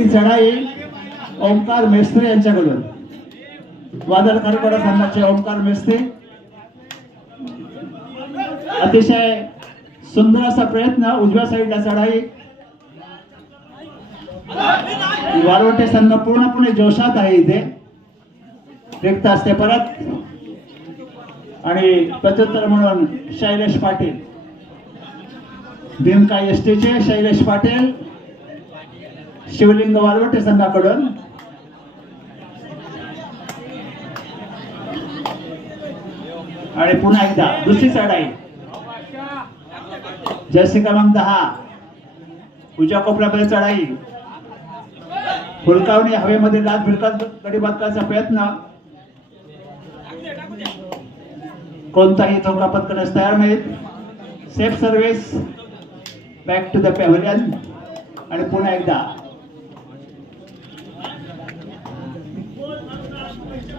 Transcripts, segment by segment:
ही येईल. ओंकार मेस्त्रे यांच्याकडून. वादळ खारकोडा संघाचे ओंकार मेस्त्रे. अतिशय सुंदर असा प्रयत्न उजव्या साईडला चढाई. वारवटे संघ पूर्णपणे जोशात आहे इथे. रिक्त असते परत. आणि प्रत्युत्तर म्हणून शैलेश पाटील. भीमकाय एसटीचे शैलेश पाटील. शिवलिंग वालवटे संघाकडून. आणि पुन्हा एकदा दुसरी चढाई. जर्सी क्रमांक दहा. उजव्या कोपऱ्यामध्ये चढाई. फुलकावणी हवेमध्ये लाच भिरकत गडी बाद करायचा प्रयत्न. कोणताही धोका करण्यास तयार नाहीत. Safe service back to the pavilion आणि पुन्हा एकदा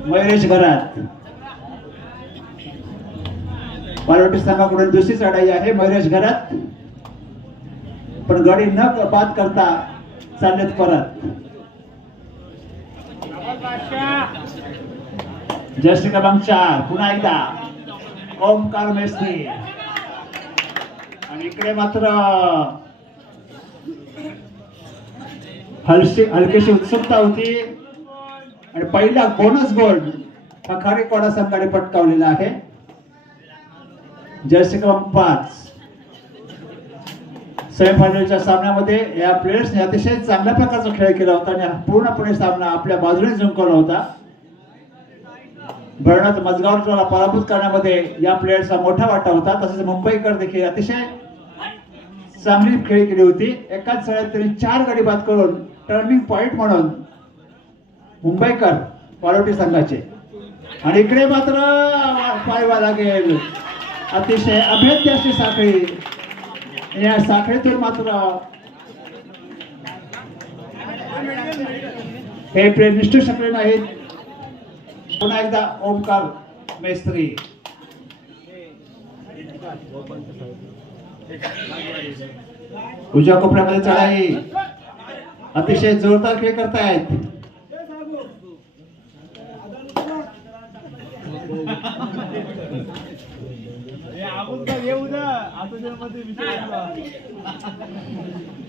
मयुरेश घरात पालवटी संघाकडून दुसरी चढाई आहे मयुरेश घरात पण गडी न बाद करता चाललेत परत. जस्ट क्रमांक चार पुन्हा एकदा. ओमकार मेस्त्री. आणि इकडे मात्र हलशी हलकीशी उत्सुकता होती. आणि पहिला बोनस गोल्ड हा खारीकोडा संघाने पटकावलेला आहे. जर्सी क्रमांक पाच. सेमीफायनलच्या सामन्यामध्ये या प्लेयर्सने अतिशय चांगल्या प्रकारचा खेळ केला होता आणि पूर्णपणे सामना आपल्या बाजूने जिंकवला होता. भरणात मजगावला पराभूत करण्यामध्ये या प्लेयर्सचा मोठा वाटा होता. तसेच मुंबईकर देखील अतिशय चांगली खेळी केली होती. एकाच सगळ्यात त्यांनी चार गडी बाद करून टर्निंग पॉईंट म्हणून मुंबईकर वालोटी संघाचे. आणि इकडे मात्र पाहावा लागेल. अतिशय अभेद्य अशी साखळी. या साखळीतून मात्र हे प्रेम निष्ठू शकले नाहीत. पुन्हा एकदा ओमकार मेस्त्री. उजव्या कोपऱ्यामध्ये चढाई. अतिशय जोरदार खेळ करतायत.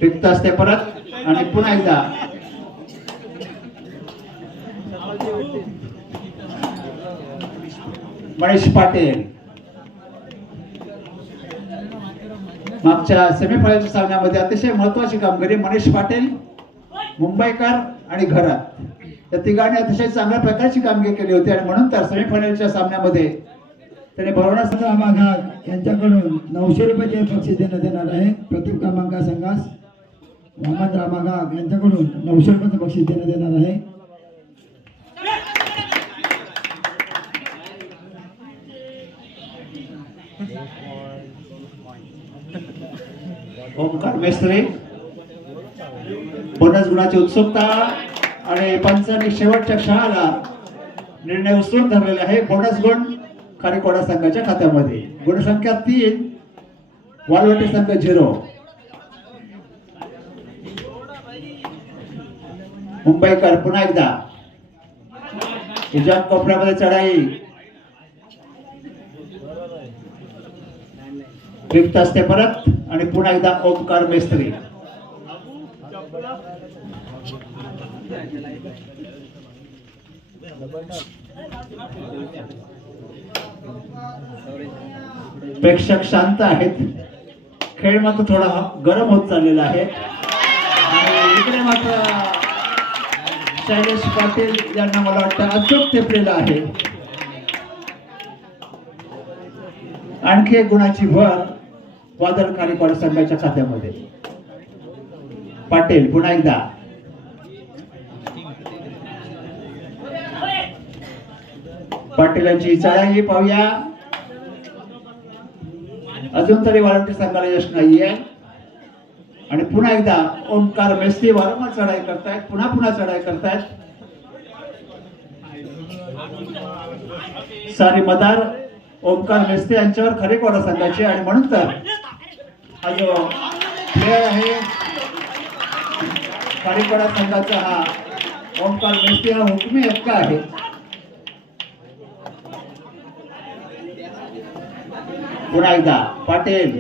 रिक्त असते परत आणि पुन्हा एकदा. महेश पाटील. मागच्या सेमीफायनल सामन्यामध्ये अतिशय महत्वाची कामगिरी मनीष पाटील मुंबईकर आणि घरात. या तिघांनी अतिशय चांगल्या प्रकारची कामगिरी केली होती आणि म्हणून तर सेमीफायनलच्या सामन्यामध्ये त्याने संघ रामाघाट यांच्याकडून नऊशे रुपयाचे बक्षीस देण्यात येणार आहे प्रथम क्रमांक संघास मोहम्मद रामाघाग यांच्याकडून नऊशे रुपयाचं बक्षीस देण्यात येणार आहे. ओमकार मेस्त्रे बोनस गुणाची उत्सुकता आणि पंचाने शेवटच्या क्षणाला निर्णय उचलून धरलेला आहे. बोनस गुण खारेकोडा संघाच्या खात्यामध्ये. गुणसंख्या तीन वालवटी संघ झिरो. मुंबईकर पुन्हा एकदा. उजव्या कोपऱ्यामध्ये चढाई. रिक्त असते परत आणि पुन्हा एकदा ओमकार मेस्त्री. प्रेक्षक शांत आहेत. खेळ मात्र थोडा गरम होत चाललेला आहे. आणि इकडे मात्र शैलेश पाटील यांना मला वाटतं अचूक टेपलेला आहे. आणखी एक गुणाची भर वादळ खारीपाड संघाच्या खात्यामध्ये. पाटील पुन्हा एकदा. पाटीलांची चढाई पाहूया. अजून तरी वारंटी संघाला यश नाहीये. आणि पुन्हा एकदा ओमकार मेस्ती वारंवार चढाई करतायत. पुन्हा पुन्हा चढाई करतायत. सारी मदार ओमकार मेस्ते यांच्यावर खरे कोडा सांगायचे आणि म्हणून तर हा जो आहे. खरेकोडा संघाचा हा ओंकार मेस्त्री हा हुकमी हक्का आहे. पुन्हा एकदा पाटील.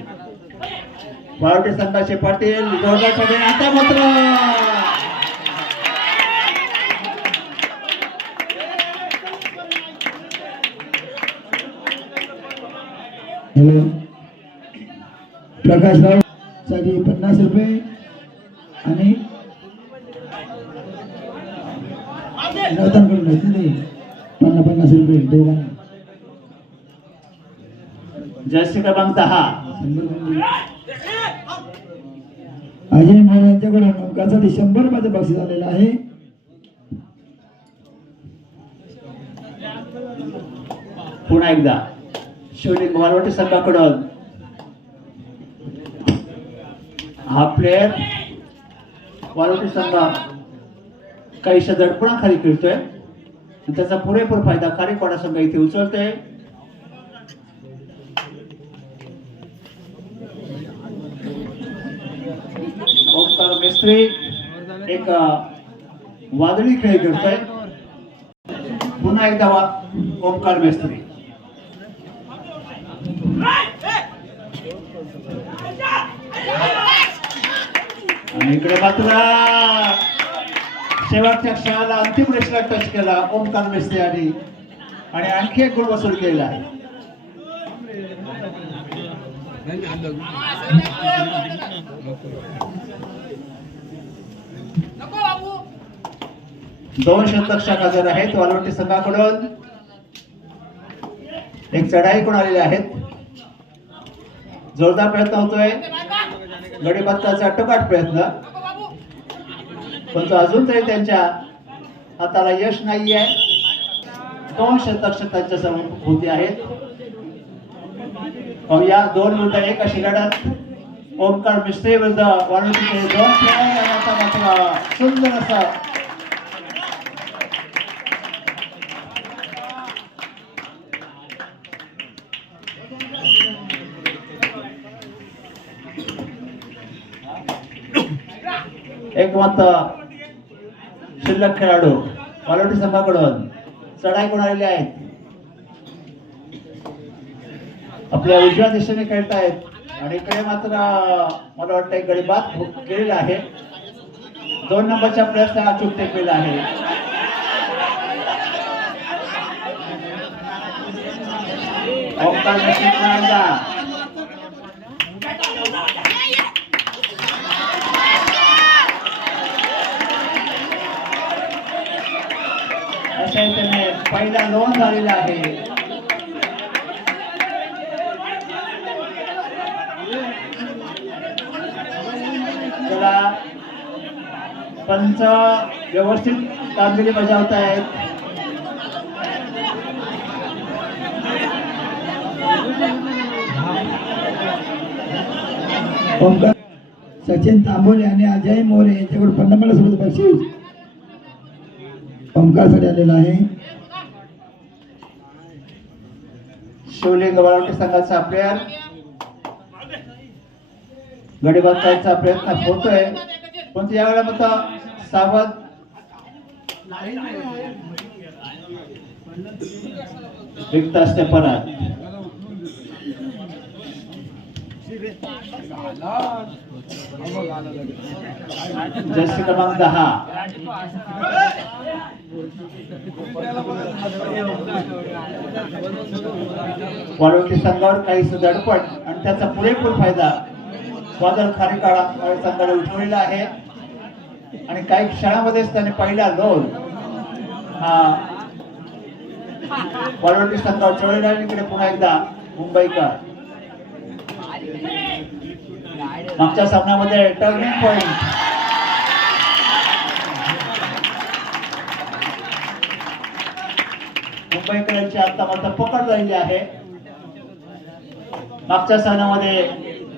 पावटे संघाचे पाटील जोरदार पाटील आता मात्र. हॅलो. प्रकाशरावसाठी पन्नास रुपये आणि नवतांकडून आहेत पन्नास पन्नास रुपये दोघांना. जर्सी क्रमांक दहा. अजय मोरे यांच्याकडून अंकासाठी शंभर रुपयाचं बक्षीस आलेलं आहे. पुन्हा एकदा. शिवलिंग वालवटी संघाकडून. हा प्लेअर वालवटी संघ काहीशा दडपणाखाली खेळतोय. त्याचा पुरेपूर फायदा खारीपाडा संघ इथे उचलतोय. यशस्वी एक वादळी खेळ खेळतोय. पुन्हा एकदा वा ओंकार मेस्त्री. आणि इकडे मात्र शेवटच्या क्षणाला अंतिम रेषेला टच केला ओमकार मेस्त्री आणि आणि आणखी एक गुण वसूल केला आहे. दोन शतक नजर आहेत. वालवटी संघाकडून एक चढाई कोण आलेले आहेत? जोरदार प्रयत्न होतोय. गडीबत्ताचा अटोकाट प्रयत्न. पण तो अजून तरी त्यांच्या हाताला यश नाहीये. दोन शतक त्यांच्यासमोर होते आहेत. पाहूया दोन विरुद्ध एक अशी लढत. ओमकार मिस्त्री विरुद्ध वालवटीचे दोन सुंदर असा एकमत शिल्लक खेळाडू वालोटी संघाकडून चढाई कोण आलेले आहेत? आपल्या उजव्या दिशेने खेळतायत आणि इकडे मात्र मला वाटतं एक केलेला हो- आहे. दोन नंबरच्या प्रयत्न अचूक टेकलेला आहे. ओंकार मिस्त्री पहिला नोंद झालेला आहे. त्याला पंच व्यवस्थित कामगिरी बजावत आहेत. सचिन तांबोले आणि अजय मोरे यांच्याकडून पन्नास पन्नास रुपये बक्षीस. ओंकारसाठी आलेला आहे. शिवलिंग बाळवटी संघाचा आपल्या गडी बदलायचा प्रयत्न होतोय. पण यावेळेला मग सावध. रिक्त असते परत जर्सी क्रमांक दहा. वाळवटी संघावर काही दडपण आणि त्याचा पुरेपूर फायदा स्वादर खारीकाळा संघाने उठवलेला आहे. आणि काही क्षणामध्येच त्याने पहिला लोन हा वाळवटी संघावर चढवलेला आणि इकडे पुन्हा एकदा मुंबईकर. मागच्या सामन्यामध्ये टर्निंग पॉइंट मुंबईकरांची आता मात्र पकड राहिली आहे. मागच्या सणामध्ये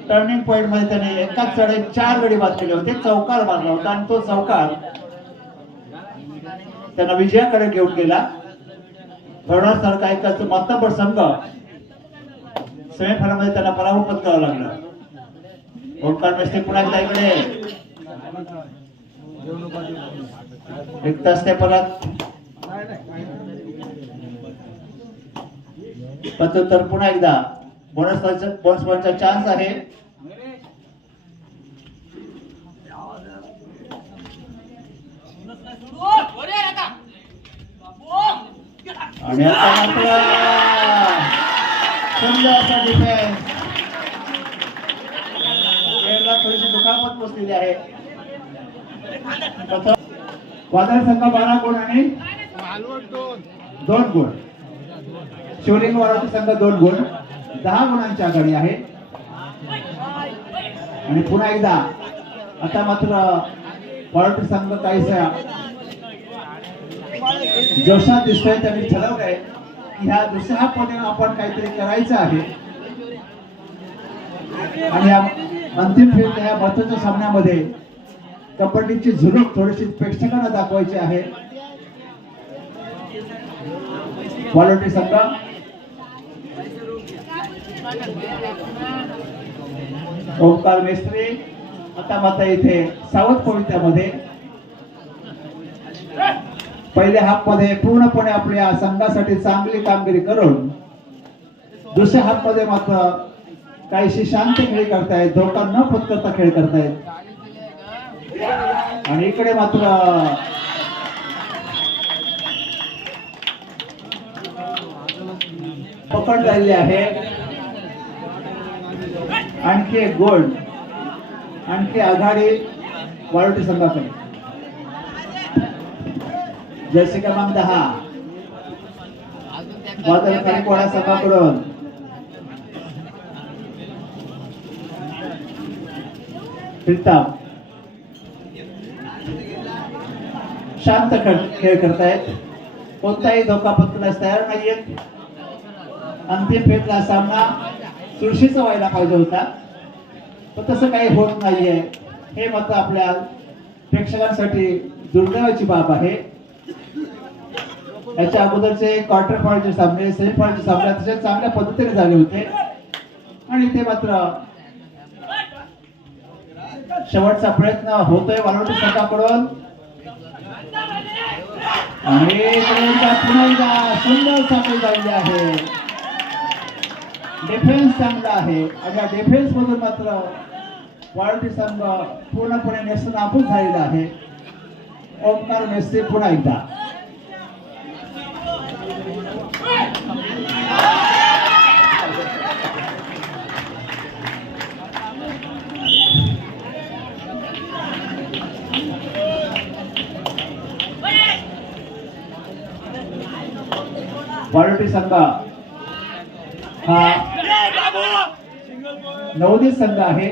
टर्निंग पॉइंटमध्ये त्याने एकाच चढे चार गडी बाद केले होते. चौकार मारला होता आणि तो चौकार त्यांना विजयाकडे घेऊन गेला. भरणार सारखा एकाच मातबर संघ सेमीफायनलमध्ये त्यांना पराभव पत्करावा लागला. ओंकार मेस्टे पुन्हा एकदा इकडे. एक तास ते परत. पत्तर पुन्हा एकदा बोनस बोनस पॉईंटचा चान्स आहे. आणि आता मात्र सुंदर असा डिफेन्स खेळला थोडीशी दुखापत बसलेली आहे. वादळ संघ बारा गुण आणि दोन. गुण शिवलिंग वाराची संघ दोन गुण दहा गुणांची आघाडी आहे आणि पुन्हा एकदा आता मात्र वराठी संघ काहीसा जोशात दिसतोय त्यांनी ठरवलंय की ह्या दुसऱ्या पदे आपण काहीतरी करायचं आहे. आणि या अंतिम फेरीच्या या महत्त्वाच्या सामन्यामध्ये कबड्डीची झुलूक थोडीशी प्रेक्षकांना दाखवायची आहे. क्वालिटी संघ ओंकार मेस्त्री आता माता इथे सावध पवित्यामध्ये पहिल्या हाफमध्ये पूर्णपणे आपल्या संघासाठी चांगली कामगिरी करून दुसऱ्या हाफमध्ये मात्र काहीशी शांत खेळ करतायत धोका न पत्करता खेळ करतायत. आणि इकडे मात्र पकड झालेली आहे. आणखी एक गोल्ड आणखी आघाडी वाळवटी संघाकडे. जर्सी क्रमांक दहा. वादळ खालीकोडा संघाकडून? प्रीतम. शांत खेळ खेळ करतायत. कोणताही धोका पत्करण्यास तयार नाहीयेत. अंतिम फेटला सामना चुरशीचा व्हायला पाहिजे होता. पण तसं काही होत नाहीये. हे मात्र आपल्या प्रेक्षकांसाठी दुर्दैवाची बाब आहे. याच्या अगोदरचे क्वार्टर फायनलचे सामने सेमीफायनलचे सामने अतिशय चांगल्या पद्धतीने झाले होते. आणि ते मात्र शेवटचा प्रयत्न होतोय वालवटी संघाकडून. आणि पुन्हा एकदा सुंदर साखळी झालेली आहे. डिफेन्स चांगला आहे. आणि या डिफेन्समधून मात्र वाळटी संघ पूर्णपणे नेस्तनाबूत झालेला आहे. ओमकार मेस्त्री पुन्हा एकदा. वाळटी संघ हा नवोदित संघ आहे.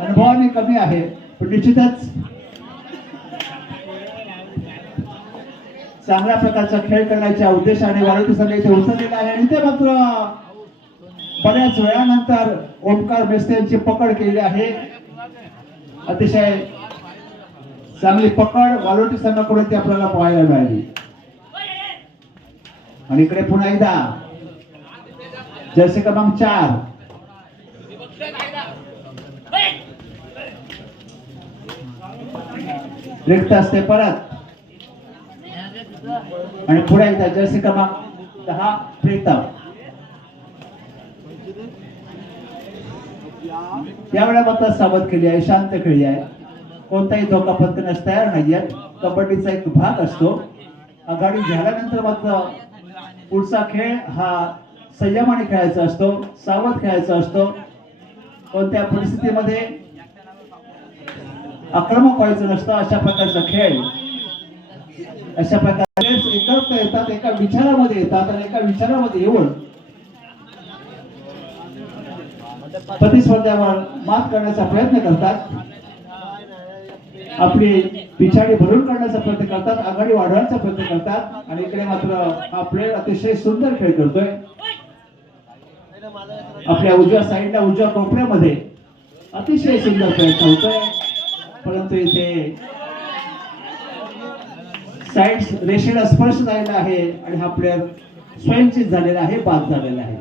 अनुभवाने कमी आहे पण निश्चितच चांगल्या प्रकारचा खेळ करण्याच्या उद्देशाने वाळवटी संघ इथे उचललेला आहे. आणि ते मात्र बऱ्याच वेळानंतर ओमकार बेस्ते यांची पकड केली आहे. अतिशय चांगली पकड वालोटी संघाकडून ती आपल्याला पाहायला मिळाली. आणि इकडे पुन्हा एकदा जर्सी क्रमांक चार. रिक्त असते परत. आणि पुढे एकदा जर्सी क्रमांक दहा प्रीतम. यावेळेला मात्र सावध केली आहे शांत खेळली आहे. कोणताही धोका पत्करण्यास तयार नाहीये. कबड्डीचा एक भाग असतो. आघाडी झाल्यानंतर मात्र पुढचा खेळ हा संयमाने खेळायचा असतो सावध खेळायचा असतो. कोणत्या परिस्थितीमध्ये आक्रमक व्हायचं नसतं अशा प्रकारचा खेळ. अशा प्रकारे एकत्र येतात एका विचारामध्ये येतात आणि एका विचारामध्ये येऊन प्रतिस्पर्ध्यावर मात करण्याचा प्रयत्न करतात. आपली पिछाडी भरून काढण्याचा प्रयत्न करतात आघाडी वाढवण्याचा प्रयत्न करतात आणि इकडे मात्र हा प्लेयर अतिशय सुंदर खेळ करतोय. आपल्या उजव्या साईडला उजव्या कोपऱ्यामध्ये अतिशय सुंदर प्रयत्न होतोय परंतु इथे. साईड रेषेला स्पर्श झालेला आहे आणि हा प्लेअर स्वयंचित झालेला आहे बाद झालेला आहे.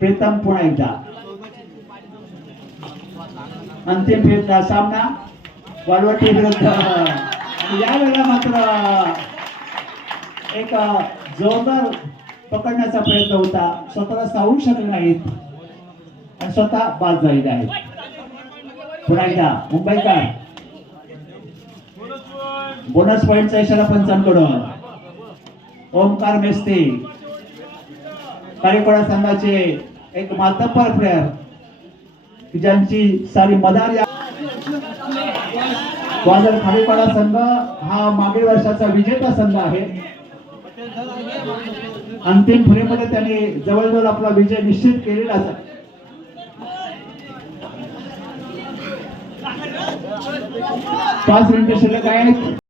प्रीतम पुन्हा एकदा. अंतिम फेरीतला सामना वालवटी विरुद्ध. आणि यावेळेला मात्र एक जोरदार पकडण्याचा प्रयत्न होता. स्वतःला सावू शकले नाहीत. आणि स्वतः बाद झालेले आहेत. पुन्हा एकदा मुंबईकर. बोनस पॉईंटचा इशारा पंचांकडून. ओमकार मेस्ते. कार्यकोळा संघाचे एक मातब्बर प्लेअर की ज्यांची सारी मदार या ग्वादर खारीपाडा संघ हा मागील वर्षाचा विजेता संघ आहे. अंतिम फेरीमध्ये त्यांनी जवळजवळ आपला विजय निश्चित केलेलाच आहे. पाच मिनिटं शिल्लक आहेत.